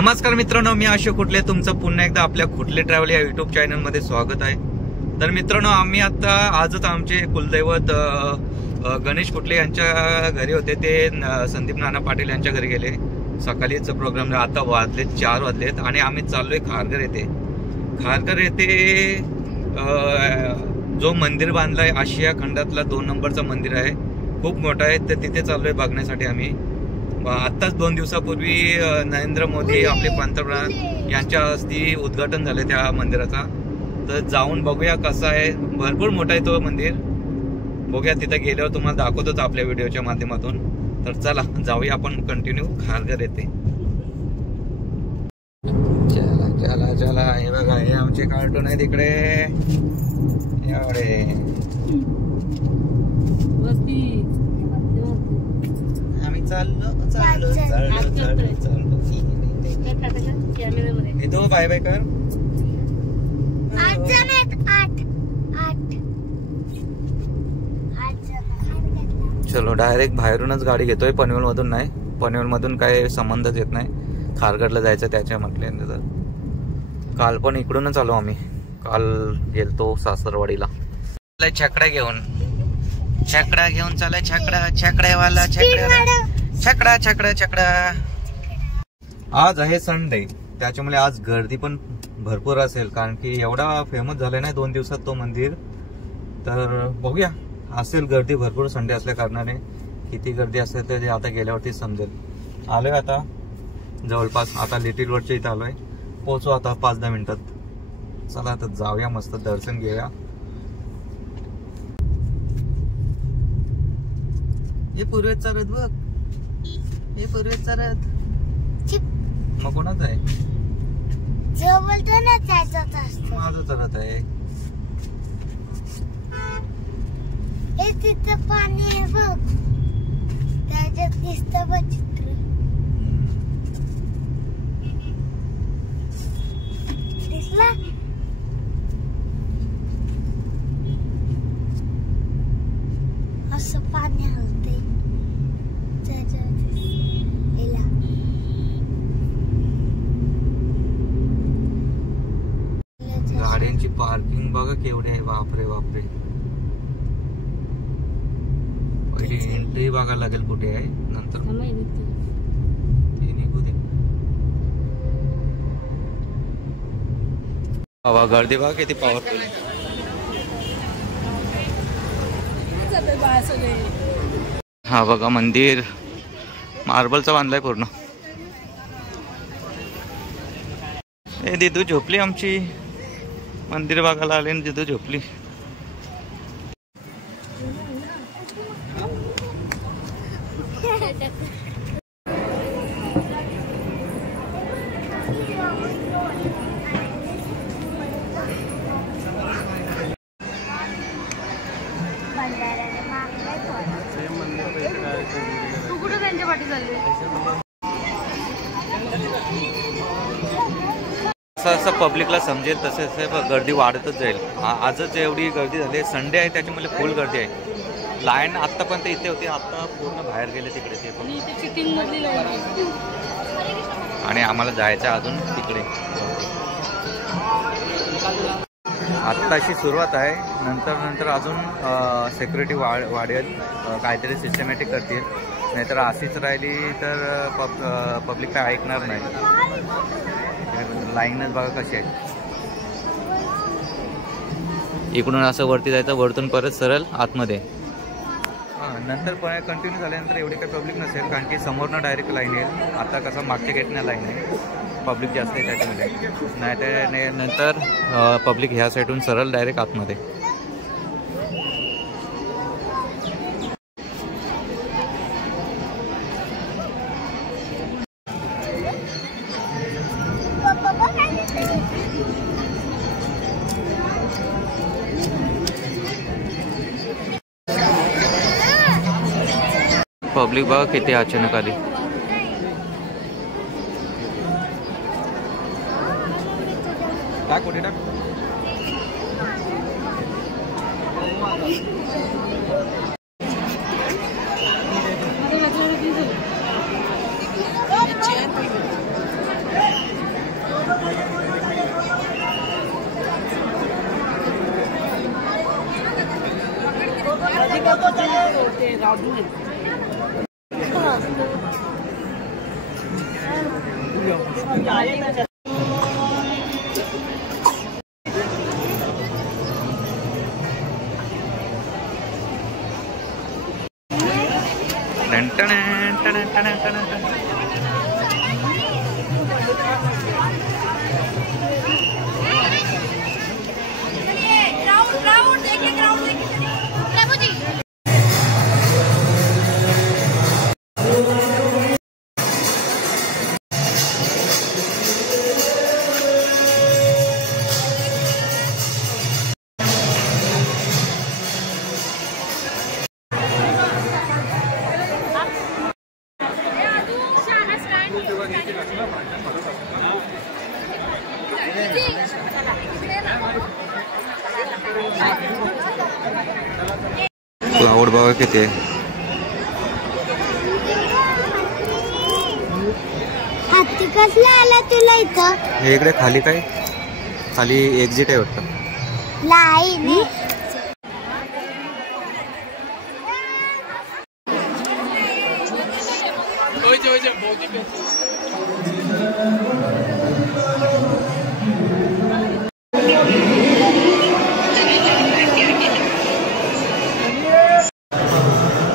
नमस्कार मित्रांनो, मी अशोक खुटले तुमचं पुन्हा एकदा आपल्या खुटले ट्रॅव्हल या युट्यूब चॅनल मध्ये स्वागत आहे। तर मित्रांनो, आम्ही आता आजच आमचे कुलदैवत गणेश खुटले यांच्या घरी होते। ते संदीप नाना पाटील यांच्या घरी गेले। सकाळीच प्रोग्राम, आता वाजले 4 वाजलेत आणि आम्ही चाललोय खारघर येथे। खारघर येथे जो मंदिर बांधलाय, आशिया खंडातला 2 नंबरचा मंदिर आहे, खूप मोठा आहे। तर तिथे चाललोय बघण्यासाठी आम्ही। आत्ताच 2 दिवसापूर्वी नरेंद्र मोदी आपले पंतप्रधान यांच्या हस्ते उद्घाटन झाले त्या मंदिराचा। तर जाऊन बघूया कसं आहे। भरपूर मोठा आहे तो मंदिर, बघूया। तिथे गेल्यावर तुम्हाला दाखवतोच आपल्या व्हिडिओच्या माध्यमातून। तर चला जाऊया आपण कंटिन्यू खारघर येथे। चला चला चला, हे बघा, हे आमचे कार्टून आहे तिकडे एवढे। आम्ही चाललो चाललो चाललो चाललो चाललो। तो बाय बाय कर। 8 जण आहेत, 8। चलो डायरेक्ट बाहेरूनच गाडी घेतोय, पनवेल मधून नाही। पनवेल मधून काय संबंधच येत नाही, खारघरला जायचं त्याच्या म्हटल्यानंतर। काल पण इकडूनच आलो आम्ही, काल गेलतो सासरवाडीला। छकड्या घेऊन चालाय, छकड्यावाला छकडा छकडा छकडा। आज आहे संडे, त्याच्यामुळे आज गर्दी पण भरपूर असेल, कारण की एवढा फेमस झालाय ना 2 दिवसात तो मंदिर। तर बघूया, असेल गर्दी भरपूर संडे असल्या कारणाने। किती गर्दी असेल ते आता गेल्यावरती समजेल। आलोय आता जवळपास, आता लिटिल रोडच्या इथे आलोय, पोहोचू आता 5-10 मिनिटात। चला आता जाऊया, मस्त दर्शन घेऊया। हे पूर्वेचा रथ बघ, हे पूर्वेचा रथ। मग कोणाचा आहे? जो बोलतो ना त्याचाच असतो। माझाच रथ आहे। हे तिथं पाणी आहे बघ, त्याच्यात दिसतं बघ चित्र। दिसला? असं पाणी हलते गाड्यांची पार्किंग बघा केवढी आहे, बापरे बापरे। पहिली एंट्री बघायला लागेल कुठे आहे, नंतर ते निघू दे। हवा गर्दी बघा किती पॉवरफुल। हा बघा, मंदिर मार्बलचा बांधलाय पूर्ण। ए दिदू झोपली आमची, मंदिर बघायला आले आणि दिदू झोपली। तू कुठे त्यांच्या पाठी चालली? असं पब्लिकला समजेल तसं गर्दी वाढतच जाईल। आजच एवढी गर्दी झाली, संडे आहे त्याच्यामुळे फुल गर्दी आहे। लाईन आतापर्यंत इथे होती, आता पूर्ण बाहेर गेले तिकडे ते पण। आणि आम्हाला जायचं अजून तिकडे। आत्ताशी सुरुवात आहे, नंतर अजून सिक्युरिटी वाढेल, काहीतरी सिस्टमॅटिक करतील। नाहीतर अशीच राहिली तर पब्लिक काय ऐकणार नाही। लाईनच बघा कशी आहे। इकडून असं वरती जायचं, वरतून परत सरळ आतमध्ये। नंतर कंटिन्यू झाल्यानंतर एवढी काही पब्लिक नसेल, कारण की समोरनं डायरेक्ट लाईन येईल। आता कसं मागच्या गेटनं लाईन आहे, पब्लिक जास्त आहे त्याच्यामध्ये। नाही नंतर पब्लिक ह्या साईडून सरळ डायरेक्ट आतमध्ये। पब्लिक बघा किती अचानक आली। टाक कुठे टाक। क्लाउड बघा किती आहे. हत्ती कसला आला तुला इथं? हे इकडे खाली काय खाली एक्झिट आहे वाटतं. लाईन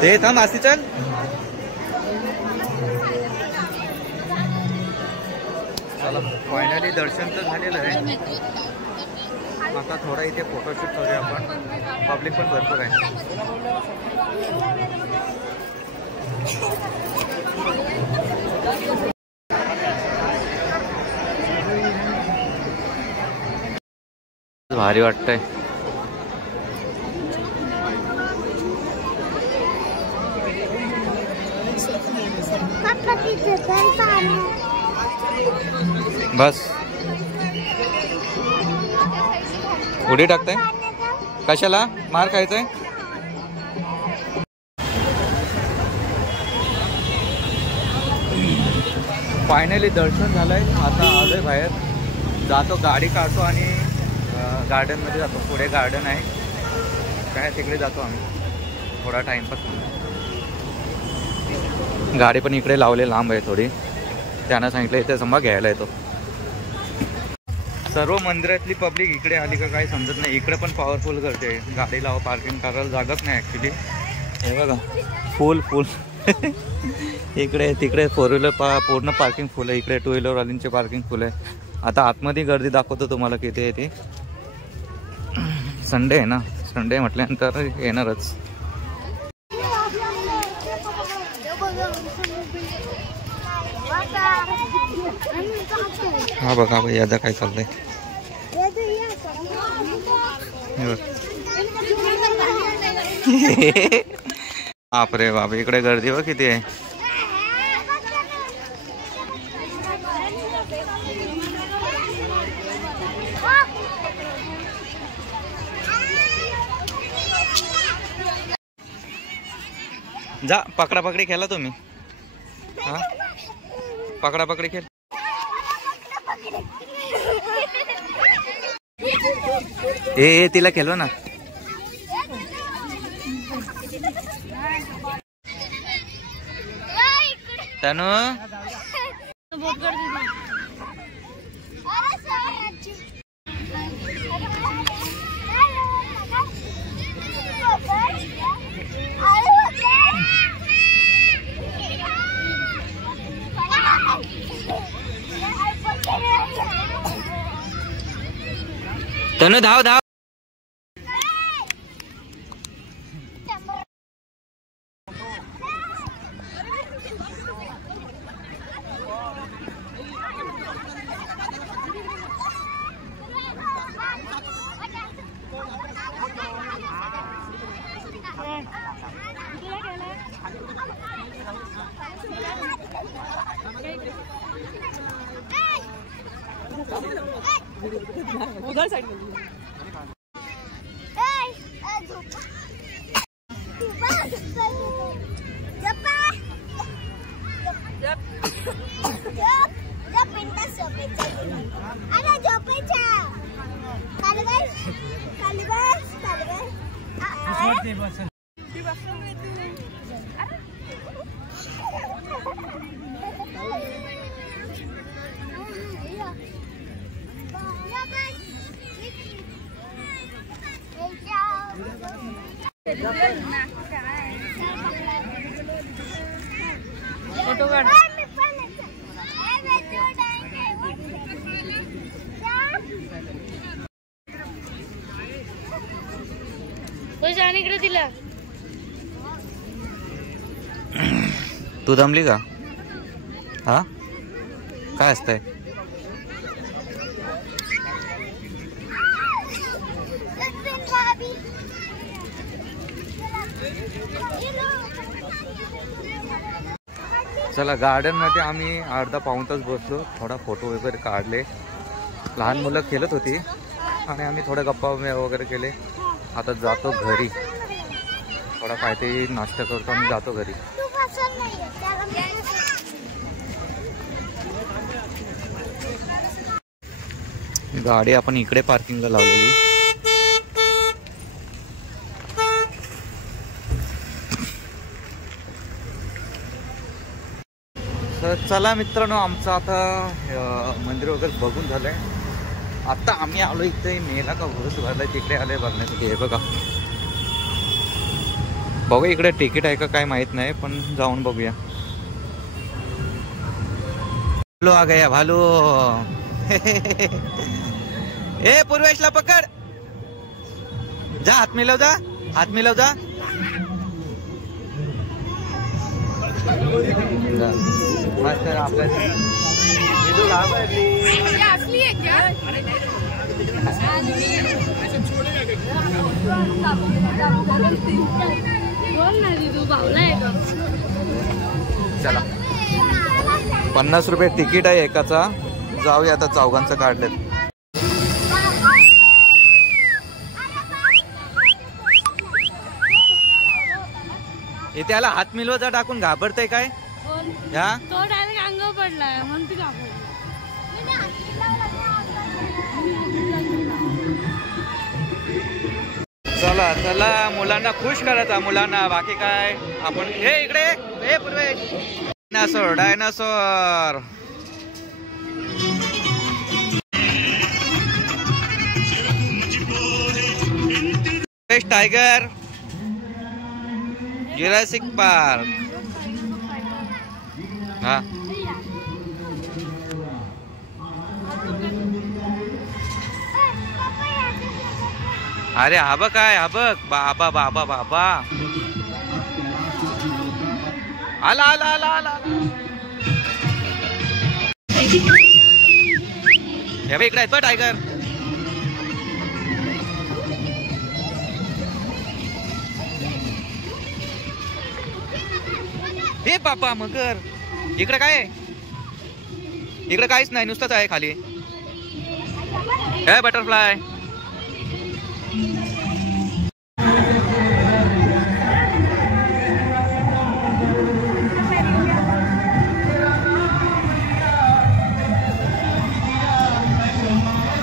ते थांब आसी चल. चला फायनली दर्शन तर झालेलं आहे. आता थोडा इथे फोटोशूट करूया आपण. पब्लिक पण भरपूर आहे. भारी वाटतंय. बस उडी टाकताय कशाला? मार खायचंय. फायनली दर्शन झालंय. आता आलोय बाहेर. जातो गाडी काढतो आणि गार्डन मध्ये जातो. पुढे गार्डन आहे काय तिकडे जातो आम्ही. थोडा टाइमपास म्हणून. गाडी पण इकडे लावले लांब आहे थोडी. त्यांना सांगितलं इथे संभा घ्यायला येतो. सर्व मंदिरातली पब्लिक इकडे आली का काही समजत नाही. इकडे पण पॉवरफुल करते. गाडी लावा पार्किंग करायला जागाच नाही ॲक्च्युली. हे बघा फुल फुल इकडे तिकडे फोर व्हीलर पूर्ण पार्किंग फुल आहे. इकडे टू व्हीलरवाल्यांचे पार्किंग फुल आहे. आता आतमध्ये गर्दी दाखवतो तुम्हाला किती आहे ती. संडे आहे ना. संडे म्हटल्यानंतर येणारच. हा बघा भाई आता काय चाललंय. बापरे बाप इकडे गर्दी बघ किती आहे. जा पकडा पकडी खेळा तुम्ही. हा पकडा पकडी खेळ. ए तिला खेळव ना. तनु तनु धाव धाव. उधर साइड में फोटो काढ. इकडे दिला. तू दमली का? हा काय असतंय? चला गार्डन मध्ये आम्ही अर्धा पाऊण तास बसलो, थोडा फोटो वगैरे काढले. लहान मुलं खेळत होती आणि आम्ही थोडा गप्पा वगैरे केले. आता जातो घरी, थोडा काहीतरी नाश्ता करतो आणि जातो घरी. गाडी आपण इकडे पार्किंगला लावलेली. तर चला मित्रांनो, आमचं आता मंदिर वगैरे बघून झालंय. आता आम्ही आलो इथे मेला का घोष भरलाय तिकडे आले बघण्यासाठी. हे बघा, बघू इकडे तिकीट आहे का काय माहित नाही, पण जाऊन बघूया. भालू आ गया भालू. ए पूर्वेशला पकड, जा हात मिलव, जा हात मिलव, जा. चला 50 रुपये तिकीट आहे एकाचा. जाऊया आता, चौघांचं काढलेत. त्याला हात मिलवाचा टाकून घाबरतय काय? तो डायरेक्ट अंगावर पडलाय म्हणून ती घाबरली. चला चला, मुलांना खुश करायचा, मुलांना, बाकी काय. आपण हे इकडे, हे Purvesh, dinosaur dinosaur. Tiger, Jurassic Park. हा अरे हा बघ काय, हा बघ बाबा बाबा बाबा. आला आला आला आला. हे बघ इकडे आहेत बघ टायगर. हे बापा मगर. इकडे काय आहे? इकडे काहीच नाही, नुसतंच आहे खाली. हे बटरफ्लाय.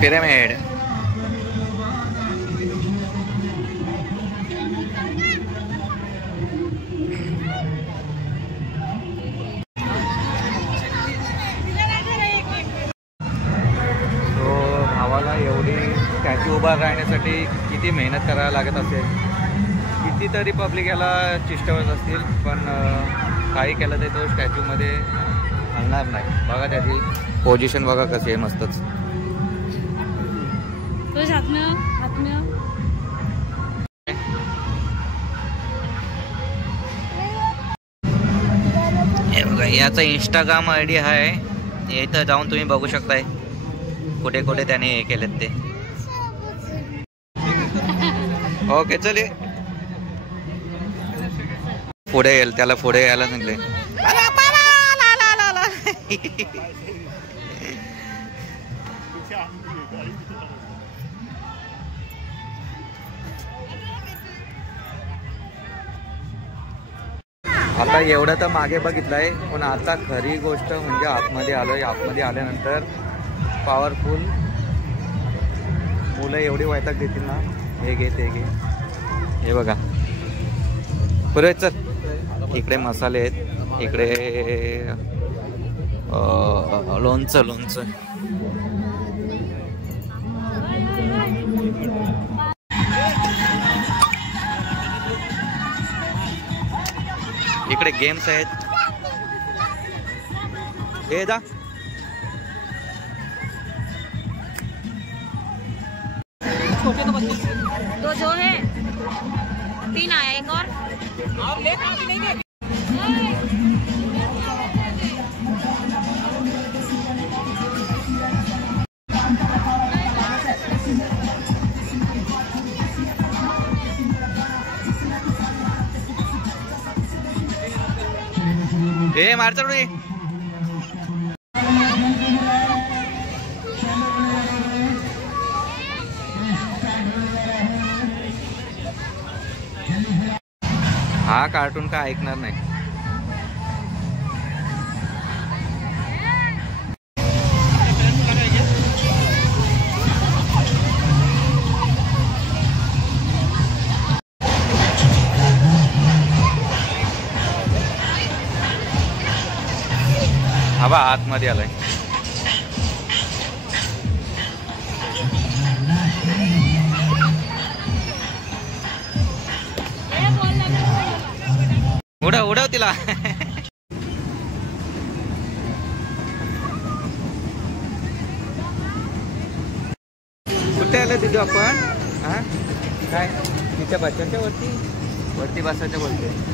पिरामिड. एवढी स्टॅच्यू उभा राहण्यासाठी किती मेहनत करायला लागत असेल. कितीतरी पब्लिक याला चिष्टवत असतील, पण काही केलं तर तो स्टॅच्यूमध्ये हलणार नाही. बघा त्याची पोझिशन बघा कशी आहे, मस्तच. याचा इंस्टाग्राम ID आहे, इथं जाऊन तुम्ही बघू शकताय कुठे कुठे त्याने हे केलेत ते. ओके चले, पुढे येईल, त्याला पुढे यायला सांगले. आता एवढं तर मागे बघितलंय, पण आता खरी गोष्ट म्हणजे आतमध्ये आलोय. आतमध्ये आल्यानंतर पॉवरफुल मुलं एवढी वैताग देतील ना, हे घे ते घे. हे बघा पुरे, चल इकडे मसाले आहेत, इकडे लोणचं लोणचं. इकडे गेम्स आहेत. हे जा. तो जो है 3 आया, एक और नहीं गए. ए मार चढू. हा कार्टून का ऐकणार नाही. हा बा आतमध्ये आलाय. उडव उडव तिला. कुठे आलं तिथं आपण? हा काय तिच्या बच्चांच्या वरती बसायच्या बोलते.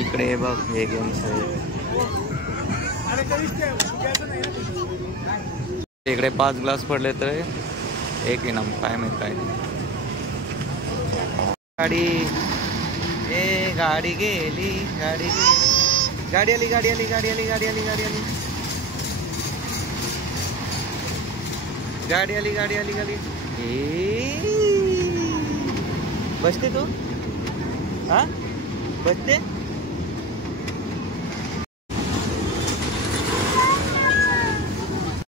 इकडे बघ हे गेम्स आहेत. इकडे 5 ग्लास पडले तर 1 इनाम. काय माहित काय. गाडी ए गाडी गेली. गाडी आली. गाडी आली. ए बसते तू. हा बसते.